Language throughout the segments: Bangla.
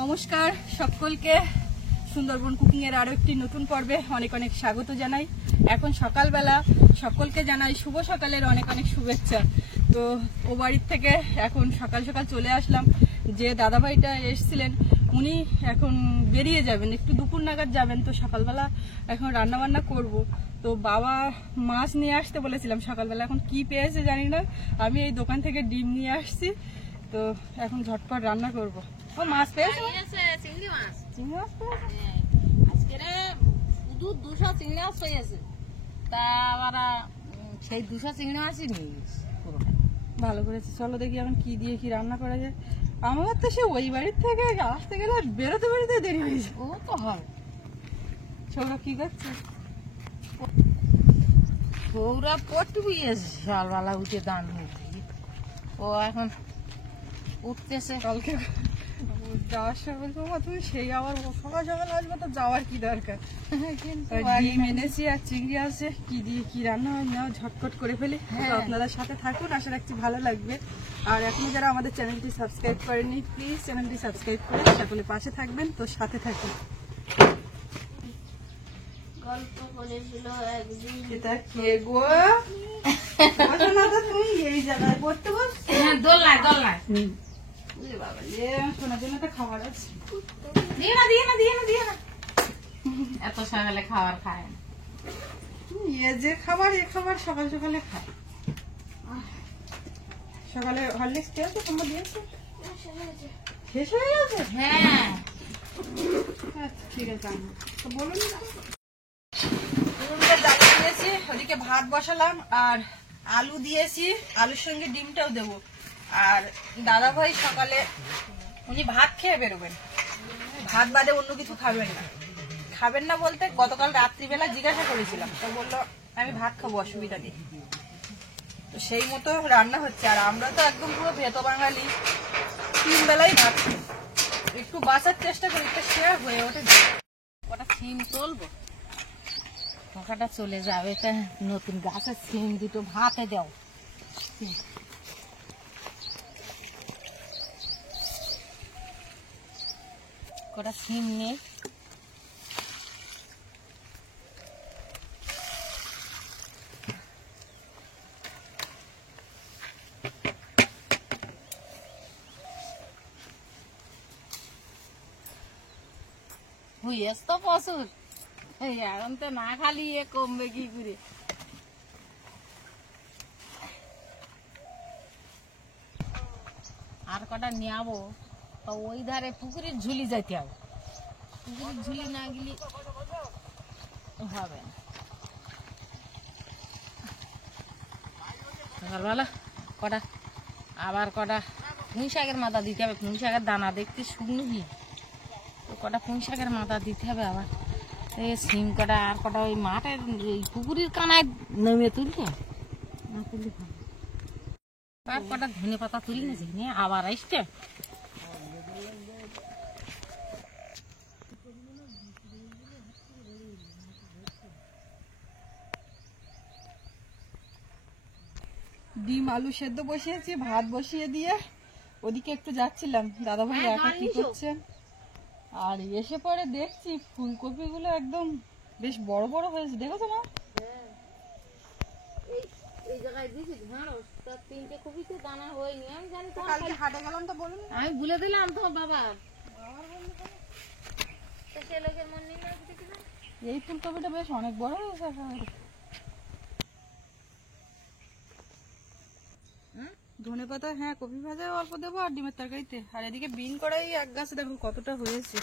নমস্কার সকলকে, সুন্দরবন কুকিং এর আরো একটি নতুন পর্বে অনেক অনেক স্বাগত জানাই। এখন সকালবেলা, সকলকে জানাই শুভ সকালের অনেক অনেক শুভেচ্ছা। তো ও বাড়ির থেকে এখন সকাল সকাল চলে আসলাম। যে দাদাভাইটা এসেছিলেন উনি এখন বেরিয়ে যাবেন, একটু দুপুর নাগাদ যাবেন। তো সকালবেলা এখন রান্না বান্না করব। তো বাবা মাছ নিয়ে আসতে বলেছিলাম সকালবেলা, এখন কি পেয়েছে জানি না। আমি এই দোকান থেকে ডিম নিয়ে আসছি, তো এখন ঝটপট রান্না করব। ও মাছ পেয়েছে, চিংড়ি মাছ। চিংড়ি মাছ পেয়েছে। আজকে শুধু 200 চিংড়ি মাছ পেয়েছে। তা আবার সেই 200 চিংড়ি মাছই নিয়ে গেছে পুরোটা। ভালো করেছে, চলো দেখি এখন কি দিয়ে কি রান্না করা যায়। আমার তো সে ওই বাড়ির থেকে আসতে গেলে বেরোতে বেরোতে দেরি হয়ে যায়। ও তো হয়। সৌরভ কি করছে? ওরা পড়তে গিয়েছে সকালবেলা উঠে দান হয়েছে। ও এখন উঠতেছে। কালকে যাওয়ার সময় বলছো মা তুমি সেই আবার সকাল সকাল আসবে, তো যাওয়ার কি দরকার। ডিম এনেছি আর চিংড়ি আছে, কি দিয়ে কি রান্না হয় নাও ঝটপট করে ফেলি। আপনাদের সাথে থাকুন, আশা রাখছি ভালো লাগবে। আর এখনো যারা আমাদের চ্যানেলটি সাবস্ক্রাইব করেনি, প্লিজ চ্যানেলটি সাবস্ক্রাইব করে সকলে পাশে থাকবেন। তো সাথে থাকুন। গল্প করেছিল একদিন। এটা কে গো? তুমি এই জায়গায় পড়তে বসছো? দোলনায় দোলনায়। বাবা রে, শোনার জন্য একটা খাবার আছে। দিয়ে না এত সকালে খাবার খায় না। এ যে খাবার, এ খাবার সকাল সকালে খায়। সকালে হরলিক্স খেয়েছো? তোমরা দিয়েছো? শেষ হয়ে গেছে? হ্যাঁ, আচ্ছা ঠিক আছে, তো বলুন। জ্বালিয়ে দিয়েছি, ওদিকে ভাত বসালাম আর আলু দিয়েছি, আলুর সঙ্গে ডিমটাও দেবো। আর দাদা ভাই সকালে উনি ভাত খেয়ে বেরোবেন, ভাত বাদে অন্য কিছু খাবেন না। খাবেন না বলতে গতকাল রাত্রিবেলা জিজ্ঞাসা করেছিলাম, তো বললো আমি ভাত খাবো, অসুবিধা নেই। তো সেই মতো রান্না হচ্ছে। আর আমরা তো একদম পুরো ভেতো বাঙালি, 3 বেলাই ভাত খাই। একটু বাঁচার চেষ্টা করি, তো সে হয়ে ওঠে। কটা সিম তুলবো, পোকাটা চলে যাবে। তা নতুন গাছের সিম দুটো ভাতে দাও। কটা সিম নেই। হুইয়েস তো প্রচুর। এই এখন তো না খালি এ কমবে কি করে। আর কটা নেবো, তো ওই ধারে পুকুরের ঝুলি যাইতে হবে। পুকুরের ঝুলি না গেলে হবে না। সকালবেলা কটা আবার কটা পুঁই শাকের মাথা দিতে হবে। পুঁই শাকের দানা দেখতে শুকনো কি, তো কটা পুঁই শাকের মাথা দিতে হবে। আবার এই সিম কটা আর কটা ওই মাঠের ওই পুকুরের কানায় নেমে তুলতে না তুললে হবে। আর কটা ধনে পাতা তুলি না, নিয়ে আবার আসতে। ডিম আলু সেদ্ধ বসিয়েছি, ভাত বসিয়ে দিয়ে ওদিকে একটু যাচ্ছিলাম। দাদা ভাই একা কি করছেন। আর এসে পরে দেখছি ফুলকপি গুলো একদম বেশ বড় বড় হয়েছে, দেখেছো মা? আমি ভুলে দিলাম তো বাবা। এই ফুলকপিটা বেশ অনেক বড় হয়েছে একেবারে। ধনে পাতা, হ্যাঁ কপি ভাজা অল্প দেবো আর ডিমের তরকারিতে। আর এদিকে বিন করাই এক গাছে দেখো কতটা হয়েছে,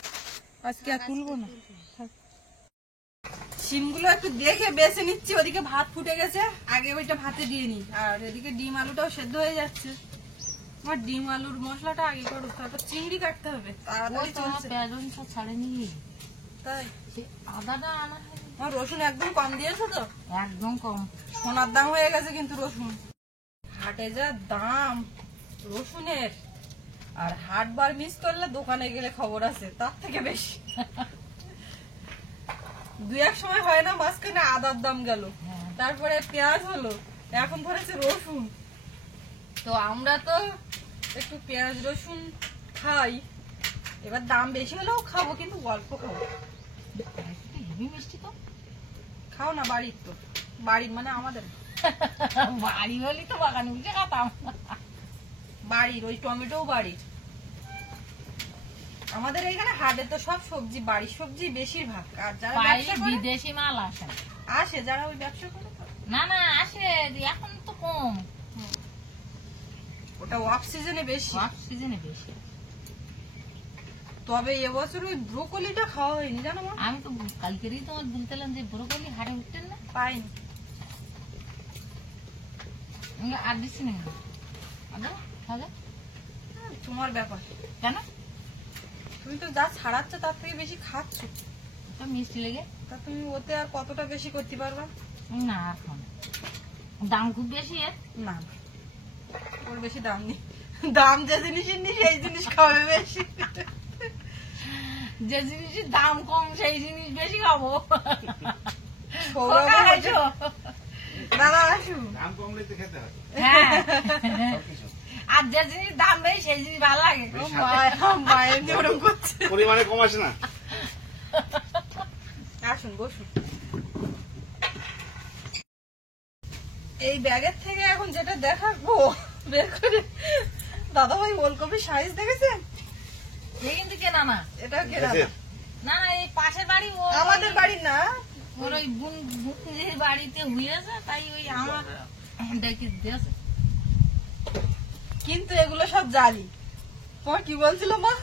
আজকে আর তুলবো না। শিমগুলো একটু দেখে বেছে নিচ্ছি, ওদিকে ভাত ফুটে গেছে, আগে ওইটা ভাতে দিয়ে নি। আর এদিকে ডিম আলুটাও সেদ্ধ হয়ে যাচ্ছে। আমার ডিম আলুর মশলাটা আগে করো, তারপর চিংড়ি কাটতে হবে। তাড়াতাড়ি চলছে। ছাড়েনি তাই আদাটা আনা আমার রসুন একদম কম দিয়েছো তো? একদম কম। সোনার দাম হয়ে গেছে কিন্তু রসুন। হাটে যা দাম রসুনের, আর হাট বার মিস করলে দোকানে গেলে খবর আছে তার থেকে বেশি। 2-1 সময় হয় না মাঝখানে আদার দাম গেল, তারপরে পেঁয়াজ হলো, এখন ধরেছে রসুন। তো আমরা তো একটু পেঁয়াজ রসুন খাই, এবার দাম বেশি হলেও খাবো, কিন্তু অল্প খাবো। হেভি মিষ্টি তো। খাও না, বাড়ির তো, বাড়ির মানে আমাদের বাড়ি হলি তো বাগানে উঠে খাতাম। বাড়ির ওই টমেটোও বাড়ির। আমাদের এইখানে হাটে তো সব সবজি বাড়ির সবজি বেশিরভাগ। আর যারা ব্যবসা করে বিদেশি মাল আসে না। আসে, যারা ওই ব্যবসা করে তো। না না আসে, এখন তো কম, ওটা অফ সিজনে বেশি। অফ সিজনে বেশি। তবে এবছর ওই ব্রোকলিটা খাওয়া হয়নি, জানো মা? আমি তো কালকেরই তোমার বলতেলাম যে ব্রোকলি হাটে উঠতেন না, পাইনি। আর দিচ্ছি না তাহলে তোমার ব্যাপার। কেন? তুমি তো যা ছাড়াচ্ছ তার থেকে বেশি খাচ্ছ, তো মিষ্টি লেগে। তা তুমি ওতে আর কতটা বেশি করতে পারবা? না এখন দাম খুব বেশি এর। না, ওর বেশি দাম নেই। দাম যে জিনিসের নেই সেই জিনিস খাবে বেশি। যে জিনিসের দাম কম সেই জিনিস বেশি খাবো। সৌরভ খোকা খাইছো? দাদা আসু। দাম কমলে তো খেতে হয়। হ্যাঁ। আর যে জিনিস দাম বেশি সেই জিনিস ভালো লাগে। ও মায়ের দিয়ে ওরকম করছে। পরিমাণে কম আসে না। আসুন, বসুন। এই ব্যাগের থেকে এখন যেটা দেখাবো বের করে, দাদা ভাই ওলকপির সাইজ দেখেছেন? এই কিন্তু কেনা না। এটা কেনা না। না না, এই পাশের বাড়ি ও আমাদের বাড়ি না। ওর ওই বুনের বাড়িতে হয়েছে, তাই ওই আমার ডেকে দিয়েছে। কিন্তু এগুলো সব জালি। তোমার কি বলছিল মা?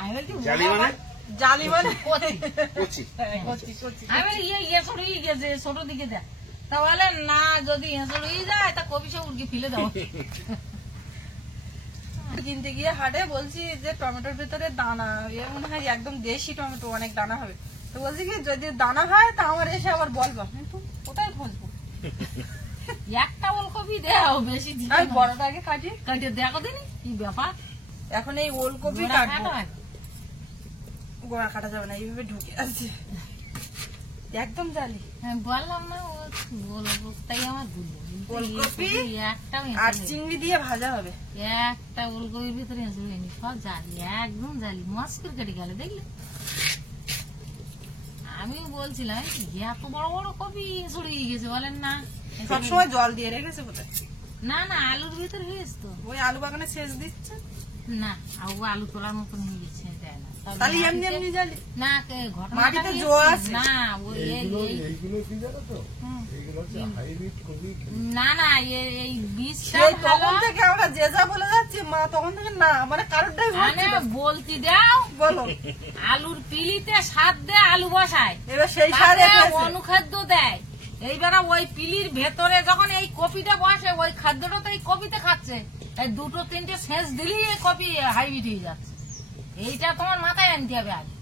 আমি বলছি জালি মানে? জালি মানে কচি। কচি। হ্যাঁ, কচি, কচি। আমি বলি ইয়ে সরিয়ে গেছে, ছোট দিকে দেখ। তা বলে না, যদি সরিয়ে যায় তা কবি সব উড়কে ফেলে দাও। কিনতে গিয়ে হাটে বলছি যে টমেটোর ভিতরে দানা, এ মনে হয় একদম দেশি টমেটো, অনেক দানা হবে। তো বলছি কি যদি দানা হয় তা আমার এসে আবার বলবা। কিন্তু কোথায় খুঁজবো? একটা ওলকপি দেও, বেশি দিও আমি না। বড়টা আগে কাটি। কাটিয়ে দেখো দিনি কি ব্যাপার। এখন এই ওলকপি গোড়া কাটবো। কাটো আগে। গোড়া কাটা যাবে না, এইভাবে ঢুকে আছে একদম জালি। হ্যাঁ, বললাম না ও বলবো, তাই আমার ভুলো। ওলকপি একটা আর চিংড়ি দিয়ে ভাজা হবে। একটা ওলকপির ভিতরে এঁচড় হয়নি, সব জালি, একদম জালি, মাছ করে কেটে গেল দেখলে। আমিও বলছিলাম এত বড় বড় কপি এঁচড় হয়ে গেছে, বলেন না। সবসময় জল দিয়ে রেখেছে বোধহয়। না না, আলুর ভিতরে হয়েছে তো। ওই আলু বাগানে সেচ দিচ্ছে। না, ও আলু তোলার মতন হয়ে গেছে, দেয় না। তবে তাহলে এমনি মাটিতে- এমনি জালি। না, ঘটনাটা মাটিতে কি জো হচ্ছে? আছে। না ওই এইগুলো কি জানো তো? এইগুলো হচ্ছে হাইব্রিড কবি। না না, এই বীজটা সেই ভালো। তখন থেকে আমরা যে যা বলে যাচ্ছি, মা তখন থেকে না, মানে কারোরটাই মানে বলছি না। বলতি দাও, বলো। আলুর পিলিতে সার দেয়, আলু বসায়, এবার সেই সার তাতে রেখেছে। অনুখাদ্য দেয়। এইবারে ওই পিলির ভেতরে যখন এই কপিটা বসে, ওই খাদ্যটা তো এই কপিতে খাচ্ছে। এই দুটো তিনটে সেচ দিলেই এই কপি হাইব্রিড হয়ে যাচ্ছে। এইটা তোমার মাথায় আনতে হবে আগে।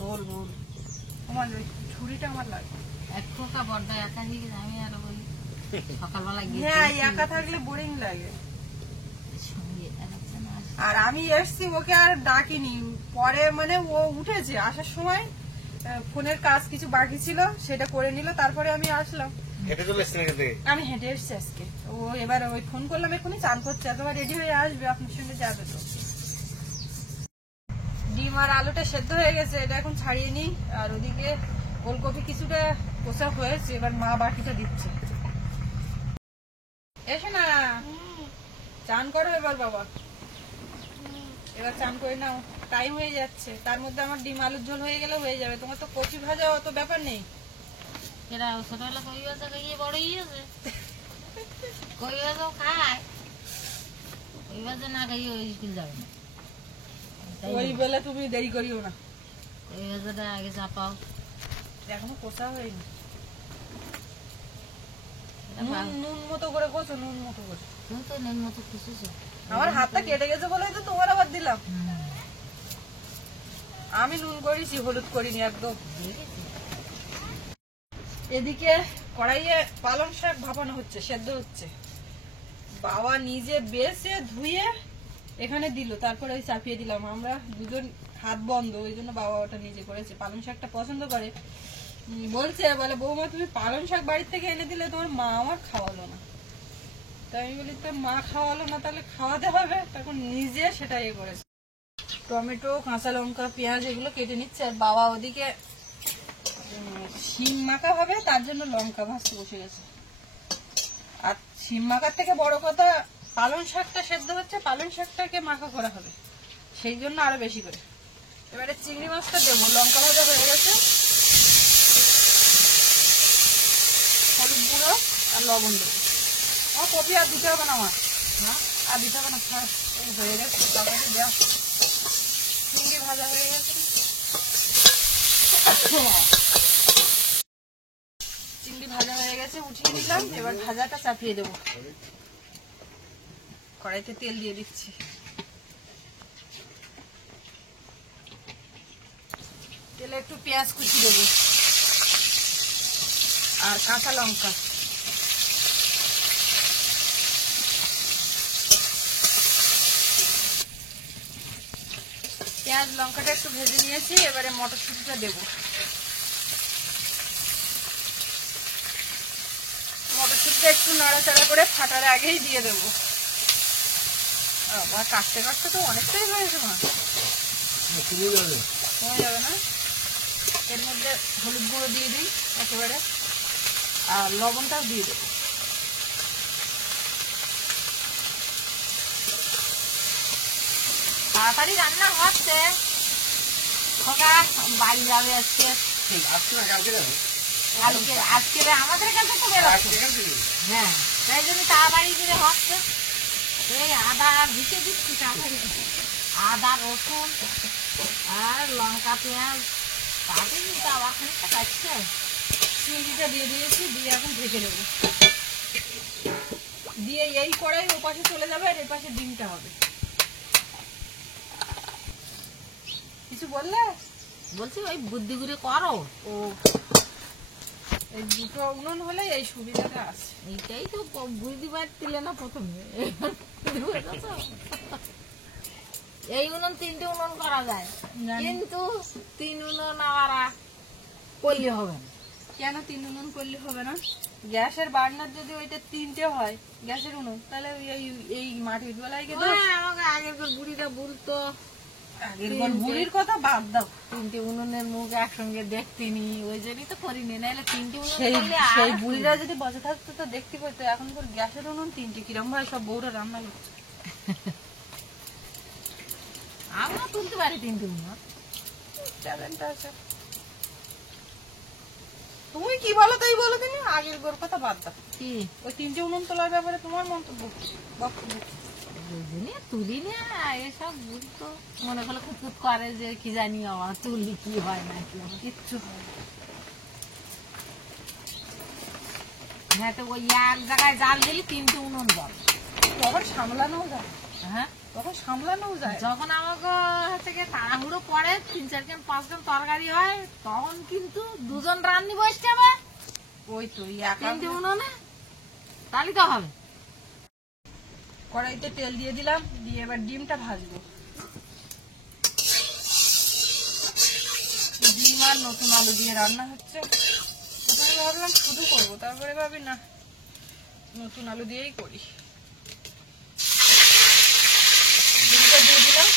দোল দোল। তোমার ওই ছুরিটা আমার লাগে। এক খোকা বড্ডা একা হয়ে গেছে, আমি আর বলি সকালবেলা হ্যাঁ, গিয়ে একা থাকলে বোরিং লাগে। সঙ্গে দেখাচ্ছে না। আর আমি এসছি, ওকে আর ডাকিনি। পরে মানে ও উঠেছে, আসার সময় ফোনের কাজ কিছু বাকি ছিল, সেটা করে নিল, তারপরে আমি আসলাম। হেঁটে চলে এসছেন এখান থেকে? আমি হেঁটে এসছি আজকে। ও এবার ওই ফোন করলাম, এখনই চান করছে, তোমার রেডি হয়ে আসবে, আপনার সঙ্গে যাবে তো। ডিম আর আলুটা সেদ্ধ হয়ে গেছে, এটা এখন ছাড়িয়ে নিই। আর ওদিকে ওলকপি কিছুটা কষা হয়েছে, এবার মা বাকিটা দিচ্ছে। এসো না, চান করো এবার বাবা। এবার চান করে নাও, টাইম হয়ে যাচ্ছে। তার মধ্যে আমার ডিম আলুর ঝোল হয়ে গেলে হয়ে যাবে। তোমার তো কচি ভাজা অত ব্যাপার নেই। এরা ছোটবেলা কই ভাজা খাইয়ে বড় হয়েছে, কই ভাজাও খায়, কই ভাজা না খাইয়ে ওই স্কুল যাবে না। তাই ওই বেলা তুমি দেরি করিও না, কই ভাজাটা আগে চাপাও। এখনো কষা হয়নি। এটা ভালো। নুন মতো করে কষো, নুন মতো করে। তুমি তো নুন মতো খুশিছো। আমার হাতটা কেটে গেছে বলে তো তোমার আবার দিলাম। আমি নুন করেছি, হলুদ করিনি একদম। এদিকে কড়াইয়ে পালং শাক ভাপানো হচ্ছে, সেদ্ধ হচ্ছে। বাবা নিজে বেছে ধুয়ে এখানে দিল, তারপরে ওই চাপিয়ে দিলাম। আমরা দুজন হাত বন্ধ, ওই জন্য বাবা ওটা নিজে করেছে। পালং শাকটা পছন্দ করে, বলছে বলে বৌমা তুমি পালং শাক বাড়ির থেকে এনে দিলে, তোমার মা আমার খাওয়ালো না। তাই আমি বলি তোর মা খাওয়ালো না, তাহলে খাওয়াতে হবে। তখন নিজে সেটা ইয়ে করেছে। টমেটো, কাঁচা লঙ্কা, পেঁয়াজ এগুলো কেটে নিচ্ছে। আর বাবা ওদিকে শিম মাখা হবে, তার জন্য লঙ্কা ভাজতে বসে গেছে। আর শিম মাখার থেকে বড় কথা, পালং শাকটা সেদ্ধ হচ্ছে, পালং শাকটাকে মাখা করা হবে, সেই জন্য আরো বেশি করে। এবারে চিংড়ি মাছটা দেবো। লঙ্কা ভাজা হয়ে গেছে, হলুদ গুঁড়ো আর লবণ দেবো। আমার কপি আর দিতে হবে না, আমার আর দিতে হবে না, হয়ে গেছে তরকারি দেওয়া। চিংড়ি ভাজা হয়ে গেছে, চিংড়ি ভাজা হয়ে গেছে, উঠিয়ে দিলাম। এবার ভাজাটা চাপিয়ে দেবো। কড়াইতে তেল দিয়ে দিচ্ছি। তেলে একটু পেঁয়াজ কুচি দেবো আর কাঁচা লঙ্কা। পেঁয়াজ লঙ্কাটা একটু ভেজে নিয়েছি, এবারে মটরশুঁটিটা দেবো। মটরশুঁটিটা একটু নাড়াচাড়া করে ফাটার আগেই দিয়ে দেবো। আবার কাটতে কাটতে তো অনেকটাই হয়েছে, মা কমে যাবে না। এর মধ্যে হলুদ গুঁড়ো দিয়ে দিই একেবারে, আর লবণটাও দিয়ে দেবো। তাড়াতাড়ি রান্না হচ্ছে, খোকা বাড়ি যাবে আজকে। আজকে আমাদের কাছে তো বেরোচ্ছে, হ্যাঁ, তাই জন্য তাড়াতাড়ি করে হচ্ছে। এই আদা ভিজে দিচ্ছি তাড়াতাড়ি, আদা রসুন আর লঙ্কা পেঁয়াজ কাটে কিন্তু আবার খানিকটা কাটছে। চিংড়িটা দিয়ে দিয়েছি, দিয়ে এখন ঢেকে দেবো। দিয়ে এই কড়াই ও পাশে চলে যাবে, আর এই পাশে ডিমটা হবে। কিছু বললে? বলছি ওই বুদ্ধি করে করো। ও, এই দুটো উনুন হলে এই সুবিধাটা আছে। এইটাই তো বুঝতে পারছিলে না প্রথমে, এই উনুন 3টে উনুন করা যায়, জানি। কিন্তু 3 উনুন আবার করলে হবে না। কেন 3 উনুন করলে হবে না? গ্যাসের বার্নার যদি ওইটা 3টে হয়, গ্যাসের উনুন, তাহলে এই মাটির বেলায় গিয়ে আমাকে আগের বুড়িটা বলতো, বুড়ির কথা বাদ দাও। 3টে উনুনের মুখ একসঙ্গে দেখতিনি, ওই জন্যই তো করিনি, নাহলে 3টে উনুন সেই করলে আর সেই বুড়িরা যদি বসে থাকতো তো দেখতে পেতো। এখন তোর গ্যাসের উনুন 3টে, কিরম ভাই সব বউরা রান্না করছে। আমরা তুলতে পারি 3টে উনুন। ট্যালেন্ট আছে। তুমি কি বলো তাই বলো দিনি, আগের গোর কথা বাদ দাও। কি ওই 3টে উনুন তোলার ব্যাপারে তোমার মন্তব্য বক্তব্য। বুঝিনি তুলি না, এসব বুঝতো মনে করলে খুঁতখুত করে যে কি জানি আমার তুললি কি হয় না কি হয়। কিচ্ছু হয় না। হ্যাঁ, তো ওই এক জায়গায় জাল দিলি 3টে উনুন জল। তখন সামলানোও যায়, হ্যাঁ, তখন সামলানোও যায়। যখন আমাকে হচ্ছে গিয়ে তাড়াহুড়ো পরে 3-4 গ্রাম 5 গ্রাম তরকারি হয়, তখন কিন্তু 2জন রান্নি বসতে হবে ওই তো 3টে উনুনে, তাহলে তো হবে। কড়াইতে তেল দিয়ে দিলাম, দিয়ে এবার ডিমটা ভাজবো। ডিম আর নতুন আলু দিয়ে রান্না হচ্ছে। প্রথমে ভাবলাম শুধু করবো, তারপরে ভাবি না, নতুন আলু দিয়েই করি। ডিমটা দিয়ে দিলাম,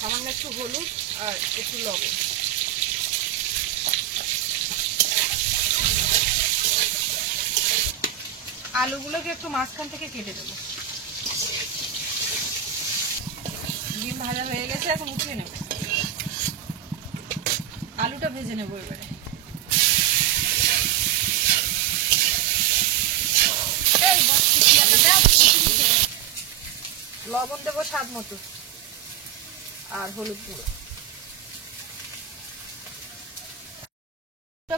সামান্য একটু হলুদ আর একটু লবণ। আলুগুলোকে একটু মাঝখান থেকে কেটে দেবো। ডিম ভাজা হয়ে গেছে, এখন উঠিয়ে নেব। আলুটা ভেজে নেবো এবারে। লবণ দেবো স্বাদ মতো আর হলুদ গুঁড়ো।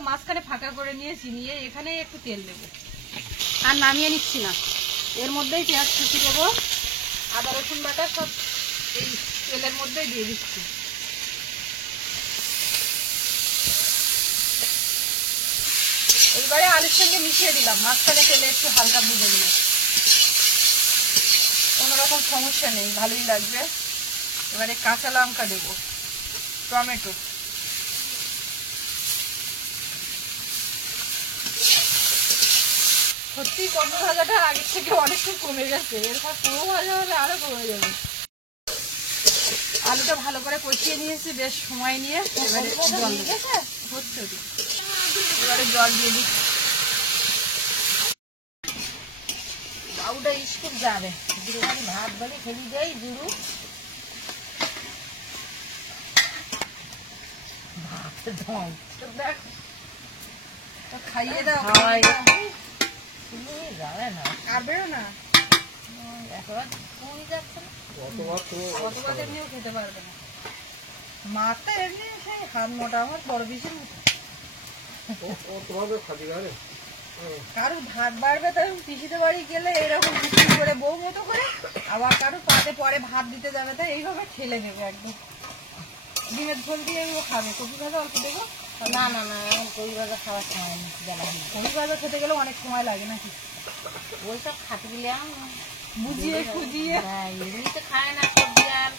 মাঝখানে ফাঁকা করে নিয়েছি, নিয়ে এখানে একটু তেল দেবো। আর নামিয়ে নিচ্ছি না, এর মধ্যেই পেঁয়াজ কুচি দেবো, আদা রসুন বাটা সব এই তেলের মধ্যেই দিয়ে দিচ্ছি। এবারে আলুর সঙ্গে মিশিয়ে দিলাম, মাঝখানে তেলে একটু হালকা ভেজে দিলাম। কোনোরকম সমস্যা নেই, ভালোই লাগবে। এবারে কাঁচা লঙ্কা দেবো, টমেটো, সত্যি কপি ভাজাটা আগের থেকে অনেকটা কমে গেছে। এরপর পুরো ভাজা হলে আরো কমে যাবে। আলুটা ভালো করে কষিয়ে নিয়েছি বেশ সময় নিয়ে। এবারে জল দেবো। হচ্ছে ওদিকে। এবারে জল দিয়ে দিই। বাবুটা স্কুল যাবে, বিরিয়ানি ভাত বাড়ি খেলি দেয় গুরু ভাত দম দেখ তো খাইয়ে দাও। খাওয়াই যাবে না, খাবেও না, একেবারে কমে যাচ্ছে না। অতবার তো কত বাজে নিয়েও খেতে পারবে না। মারটা এমনি সেই হাত মোটা, আমার বড় পিসের মতো। অতবার খাবি না রে। কারো ভাত বাড়বে, তাই পিসিতে বাড়ি গেলে এইরকম বিক্রি করে বউ মতো করে, আবার কারো পাতে পরে ভাত দিতে যাবে, তাই এইভাবে ঠেলে নেবে একদম। ডিমের ঝোল দিয়ে এগুলো খাবে। কপি ভাজা অল্প দেবো। না না না, এখন কই ভাজা খাওয়ার সময় নেই, বেলা হয়ে গেছে। কপি ভাজা খেতে গেলে অনেক সময় লাগে নাকি, ওইসব খাতে গেলে বুঝিয়ে খুঁজিয়ে। এমনিতে খায় না সবজি, আর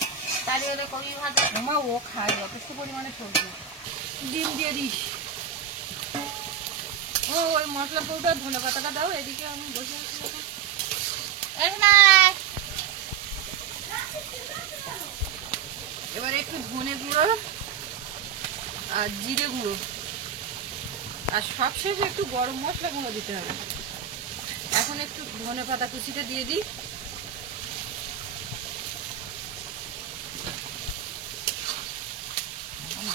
তাহলে হলে কবি ভাজা মা ও খায় যথেষ্ট পরিমাণে সবজি। ডিম দিয়ে দিস। ও ওই মশলা পাউডার ধনে পাতাটা দাও, এদিকে আমি বসে আছি এখন। এবারে একটু ধনে গুঁড়ো আর জিরে গুঁড়ো আর সবশেষে একটু গরম মশলা গুঁড়ো দিতে হবে। এখন একটু ধনে পাতা কুচিটা দিয়ে দিই।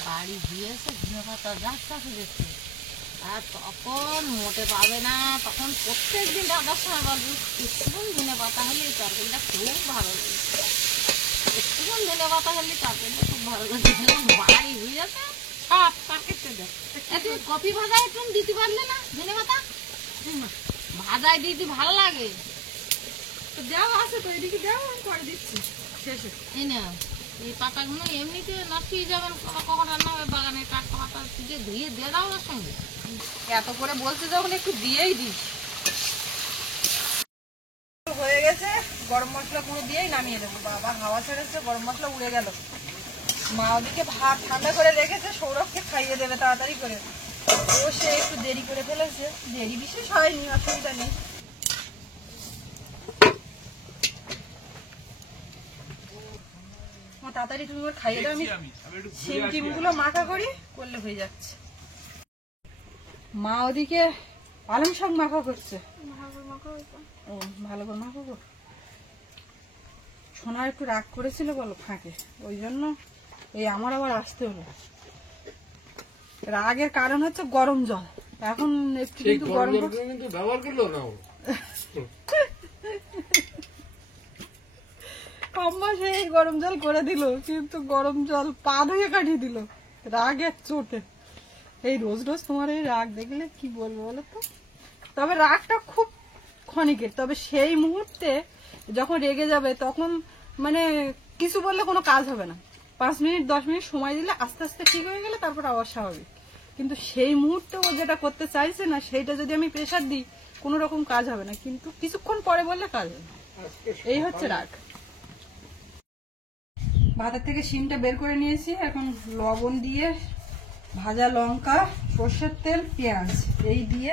বাড়ি দিয়েছে ধনে পাতা যাচ্ছে দেখছে, আর তখন মোটে পাবে না, তখন প্রত্যেক দিন রান্নার সময় বলবো একটুক্ষণ ধনে পাতা হলে এই তরকারিটা খুব ভালো লাগে, একটুক্ষণ ধনে পাতা হলে তরকারিটা খুব ভালো লাগে। বাড়ি হয়ে যাচ্ছে সব পাকেটে দেয়। তুমি কপি ভাজায় তুমি দিতে পারলে না ধনে পাতা? ভাজায় দিতে ভালো লাগে। তো দেওয়া আছে তো, এদিকে দেওয়া, আমি করে দিচ্ছি শেষে। এই না, এই পাতাগুলো এমনিতে নষ্ট হয়ে যাবেন, কখন রান্না হবে বাগানে টাটকা পাতা থেকে ধুয়ে দিয়ে দাও ওর সঙ্গে। এত করে বলছে যখন একটু দিয়েই দিই। হয়ে গেছে, গরম মশলা গুঁড়ো দিয়েই নামিয়ে দেবো। বাবা হাওয়া ছেড়েছে, গরম মশলা উড়ে গেল। মা ওদিকে ভাত ঠান্ডা করে রেখেছে, সৌরভকে খাইয়ে দেবে তাড়াতাড়ি করে। ও সে একটু দেরি করে ফেলেছে, দেরি বিশেষ হয়নি, অসুবিধা নেই। তাড়াতাড়ি তুমি ওর খাইয়ে দাও, আমি শিম টিম গুলো মাখা করি, করলে হয়ে যাচ্ছে। মা ওদিকে পালং শাক মাখা করছে। ও ভালো করে মাখাবো। সোনা একটু রাগ করেছিল বলো ফাঁকে, ওই জন্য এই আমার আবার আসতে হলো। রাগের কারণ হচ্ছে গরম জল। এখন একটু কিন্তু গরম কিন্তু ব্যবহার করলো না ও। আম্মা সেই গরম জল করে দিল, কিন্তু গরম জল পা ধুয়ে কাটিয়ে দিল রাগের চোটে। এই রোজ রোজ তোমার এই রাগ দেখলে কি বলবো বলো তো। তবে রাগটা খুব ক্ষণিকের, তবে সেই মুহূর্তে যখন রেগে যাবে তখন মানে কিছু বললে কোনো কাজ হবে না। 5 মিনিট 10 মিনিট সময় দিলে আস্তে আস্তে ঠিক হয়ে গেলে তারপর আবার স্বাভাবিক। কিন্তু সেই মুহূর্তে ও যেটা করতে চাইছে না, সেইটা যদি আমি প্রেশার দিই কোনো রকম কাজ হবে না, কিন্তু কিছুক্ষণ পরে বললে কাজ হবে। এই হচ্ছে রাগ। ভাতের থেকে শিমটা বের করে নিয়েছি, এখন লবণ দিয়ে ভাজা লঙ্কা, সর্ষের তেল, পেঁয়াজ এই দিয়ে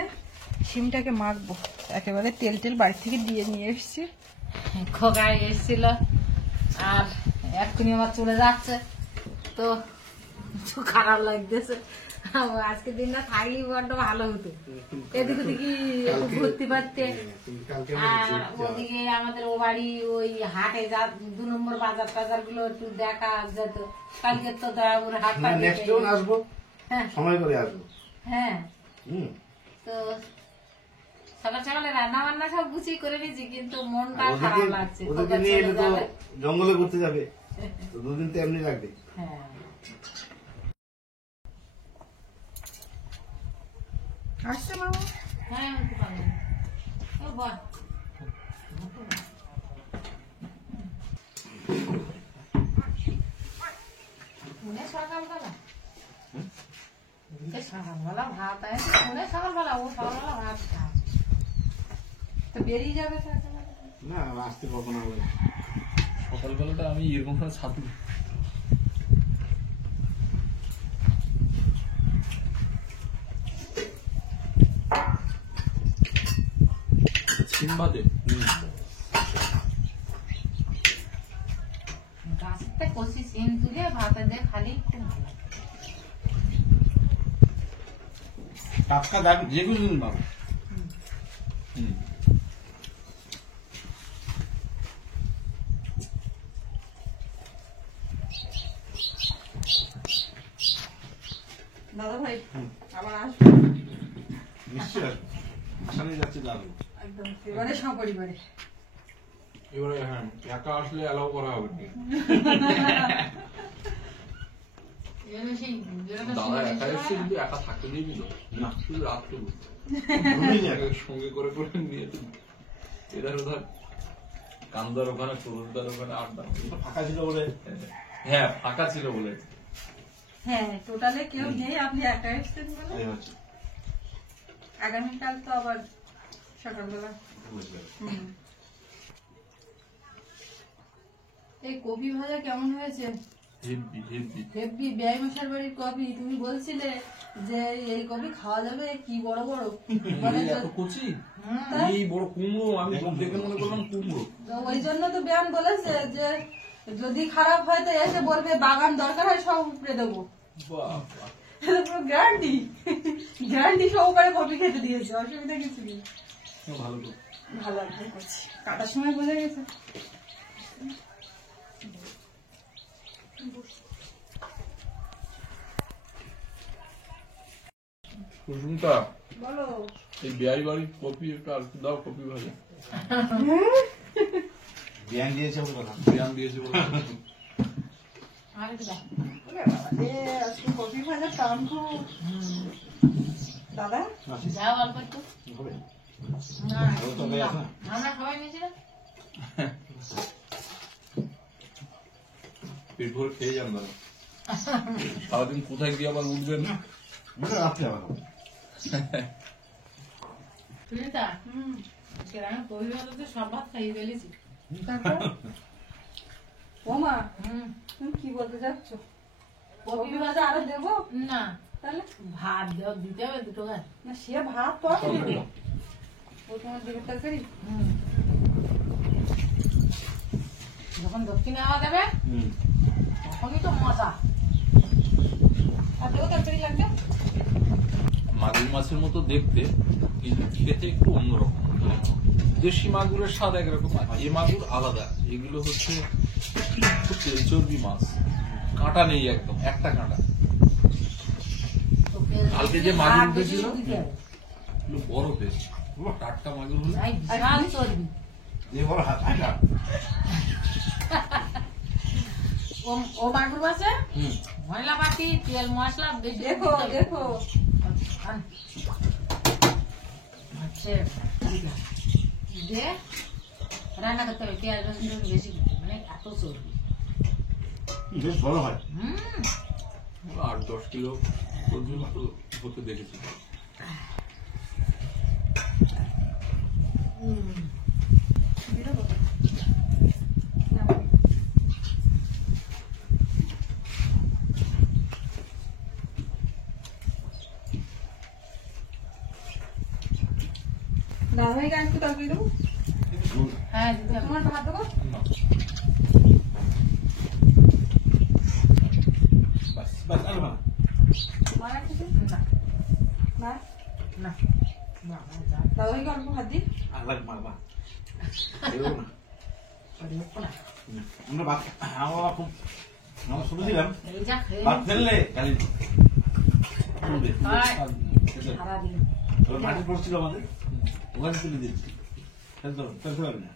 শিমটাকে মাখবো। একেবারে তেল টেল বাড়ি থেকে দিয়ে নিয়ে এসেছি। খোকায় এসেছিল আর এক্ষুনি আমার চলে যাচ্ছে, তো খুব খারাপ লাগতেছে। আজকে দিনটা থাকলেই বড্ড ভালো হতো, এদিকে দিকে একটু ঘুরতে পারতে। আর ওদিকে আমাদের ও বাড়ি ওই হাটে যা 2 নম্বর বাজার টাজার গুলো একটু দেখা যেত। কালকে তো দয়াপুর হাট আসবো, হ্যাঁ সময় করে আসবো। হ্যাঁ, তো সকাল সকালে রান্না বান্না সব গুছিয়ে করে নিয়েছি, কিন্তু মনটা খারাপ লাগছে। ওদেরকে নিয়ে এলে তো জঙ্গলে ঘুরতে যাবে, তো 2 দিন তো এমনি লাগবে। হ্যাঁ, আসছে মামা? হ্যাঁ আমি তো পারবো। ও বাহ, সকালবেলা সকালবেলা ভাত আছে, সকালবেলা ও সকালবেলা ভাত খায়, তো বেরিয়ে যাবে তো। না আসতে পারবো না। সকালবেলাটা আমি এরকম ভাবে ছাদু ছিম বাদে গাছতে কষি সিম তুলে ভাতে দিয়ে খালি খুব ভালো লাগে। টাটকা দাম যে কোনো দিন পাবো। দাদা ভাই আবার আসবো নিশ্চয়ই আসবো। আসামে যাচ্ছে দাঁড়াবো। একদম এবারে সপরিবারে। এবারে হ্যাঁ একা আসলে অ্যালাউ করা হবে না। এখানে সেই যেখানে দাদা সিম একা এসে এসে কিন্তু একা থাকতে দিবি তো না। শুধু রাত্রে ঘুমিয়ে যাবে। সঙ্গে করে করে নিয়ে তো এধার ওধার কান্দার ওখানে সরুদার ওখানে আড্ডা ফাঁকা ছিল বলে হ্যাঁ ফাঁকা ছিল বলে হ্যাঁ টোটালে কেউ নেই, আপনি একা এসছেন বলে। এই হচ্ছে আগামীকাল তো আবার সকালবেলা। বুঝলে। হুম। এই কপি ভাজা কেমন হয়েছে? হেভি হেভি হেব্বি ব্যয় মশার বাড়ির কপি। তুমি বলছিলে যে এই কপি খাওয়া যাবে, কি বড় বড় মানে এত কচি তাই? এই বড় কুমড়ো আমি দেখে মনে করলাম কুমড়ো তো ওই জন্য তো বেয়ান বলেছে যে যদি খারাপ হয় তো এসে বলবে, বাগান দরকার হয় সব উপরে দেবো। বাবা পুরো গ্যারান্টি গ্যারান্টি সহকারে কপি খেতে দিয়েছে, অসুবিধা কিছু নেই। ভালো তো ভালো একদম করছি, কাটার সময় বোঝা গেছে। কুসুমটা বলো। এই বিয়াই বাড়ির কপি একটু আর দাও কপি ভাজা জ্ঞান দিয়েছে বলে কথা। বিয়ান দিয়েছে বলে আর একটু দাও। ওরে বাবা রে, আজকে কপি ভাজার টান খুব। দাদা যাও অল্প একটু। হবে? না, আরো তো হয়ে আছে না? আমরা সবাই নিয়েছি না? পেট ভরে খেয়ে যান দাদা সারাদিন কোথায় গিয়ে আবার উঠবেন না মানে রাত্রে আবার হবে। সুনিতা, আজকে আমি কপি ভাজাতে সব ভাত খাইয়ে ফেলেছি। ও মা, হুম, তুমি কি বলতে চাচ্ছ? কপি কপি ভাজা আরো দেবো? না তাহলে ভাত দিতে হবে দুটো গাছ। না, সে ভাত তো আমি দেবো। ও তোমার দিকে তরকারি। যখন দক্ষিণে হাওয়া দেবে তখনই তো মজা। আর দেবো তরকারি লাগবে? মাগুর মাছের মতো দেখতে কিন্তু খেতে একটু অন্যরকম দেশি মাগুরের স্বাদ একরকম এই মাগুর আলাদা এগুলো হচ্ছে খুব তেল চর্বি মাছ কাঁটা নেই একদম একটা কাঁটা কালকে যে মাগুর উঠেছিল এগুলো বড় বেশ টাটকা মাগুর হলে বিশাল চর্বি। যে বড় হাত আটা। ও মাগুর মাছে মশলা পাতি তেল মশলা বেশি দেখো দিতে হবে। দেখো, আচ্ছা, দিয়ে রান্না করতে হবে পেঁয়াজ রসুন বেশি দিতে হবে, মানে এত চর্বি। বেশ বড় হয়। 8-10 কিলো পর্যন্ত হতে দেখেছি বেরোবো? না। দাদা ভাইকে আর একটু তরকারি দেবো? হ্যাঁ দিতে হবে। তোমার ভাত দেবো? বাস বাস আর না। তোমার একটু দিই? না না, না না, যা দাদা ভাইকে অল্প ভাত দিই। আর লাগবে মারবা। এরকম না। করে হোক না। আমরা ভাত আমার বাবা খুব আমরা শুনে দিলাম এই যা খেয়ে ভাত ফেললে গালি হয়। সারাদিন মাটি পড়ছিল আমাদের ওখানে তুলে দিচ্ছি ফেলতে ফেলতে পারবি না।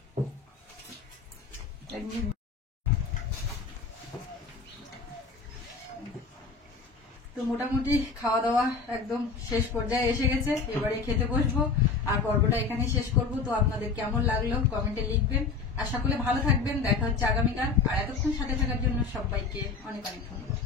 তো মোটামুটি খাওয়া দাওয়া একদম শেষ পর্যায়ে এসে গেছে, এবারে খেতে বসবো আর পর্বটা এখানেই শেষ করব। তো আপনাদের কেমন লাগলো কমেন্টে লিখবেন, আর সকলে ভালো থাকবেন। দেখা হচ্ছে আগামীকাল, আর এতক্ষণ সাথে থাকার জন্য সবাইকে অনেক অনেক ধন্যবাদ।